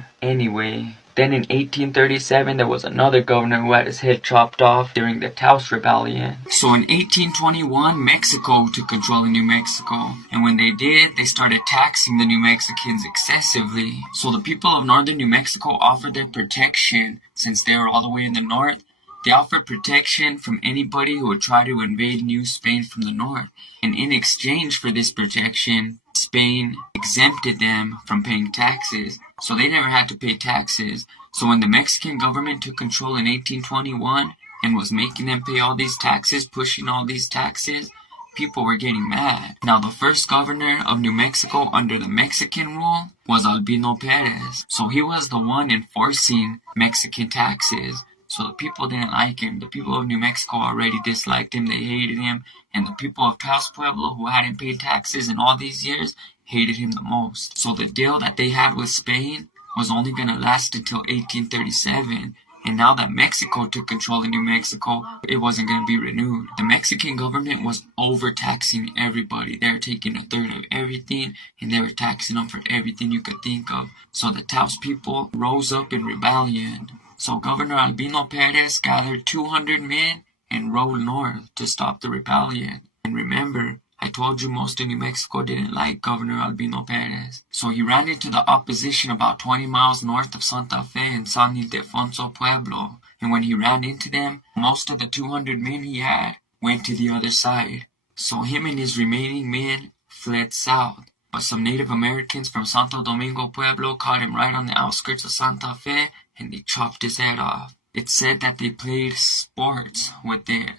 governor. Anyway, then in 1837 there was another governor who had his head chopped off during the Taos Rebellion. So in 1821, Mexico took control of New Mexico, and when they did, they started taxing the New Mexicans excessively. So the people of northern New Mexico offered their protection. Since they were all the way in the north, they offered protection from anybody who would try to invade New Spain from the north. And in exchange for this protection, Spain exempted them from paying taxes, so they never had to pay taxes. So when the Mexican government took control in 1821 and was making them pay all these taxes, pushing all these taxes, people were getting mad. Now the first governor of New Mexico under the Mexican rule was Albino Perez. So he was the one enforcing Mexican taxes. So the people didn't like him. The people of New Mexico already disliked him. They hated him. And the people of Taos Pueblo, who hadn't paid taxes in all these years, hated him the most. So the deal that they had with Spain was only going to last until 1837. And now that Mexico took control of New Mexico, it wasn't going to be renewed. The Mexican government was overtaxing everybody. They were taking a third of everything, and they were taxing them for everything you could think of. So the Taos people rose up in rebellion. So Governor Albino Perez gathered 200 men and rode north to stop the rebellion. And remember, I told you most of New Mexico didn't like Governor Albino Perez. So he ran into the opposition about 20 miles north of Santa Fe in San Ildefonso Pueblo. And when he ran into them, most of the 200 men he had went to the other side. So him and his remaining men fled south. But some Native Americans from Santo Domingo Pueblo caught him right on the outskirts of Santa Fe, and they chopped his head off. It's said that they played sports with it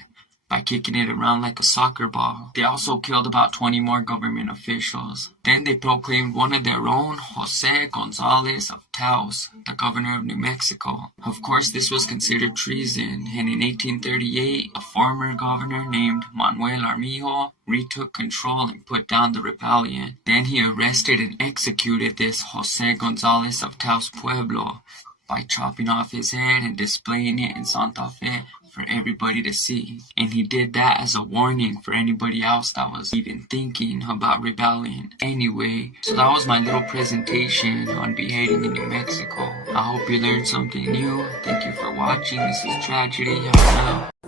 by kicking it around like a soccer ball. They also killed about 20 more government officials. Then they proclaimed one of their own, Jose Gonzalez of Taos, the governor of New Mexico. Of course, this was considered treason, and in 1838, a former governor named Manuel Armijo retook control and put down the rebellion. Then he arrested and executed this Jose Gonzalez of Taos Pueblo by chopping off his head and displaying it in Santa Fe for everybody to see. And he did that as a warning for anybody else that was even thinking about rebelling. Anyway, so that was my little presentation on beheading in New Mexico. I hope you learned something new. Thank you for watching. This is Tragedy.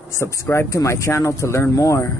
Subscribe to my channel to learn more.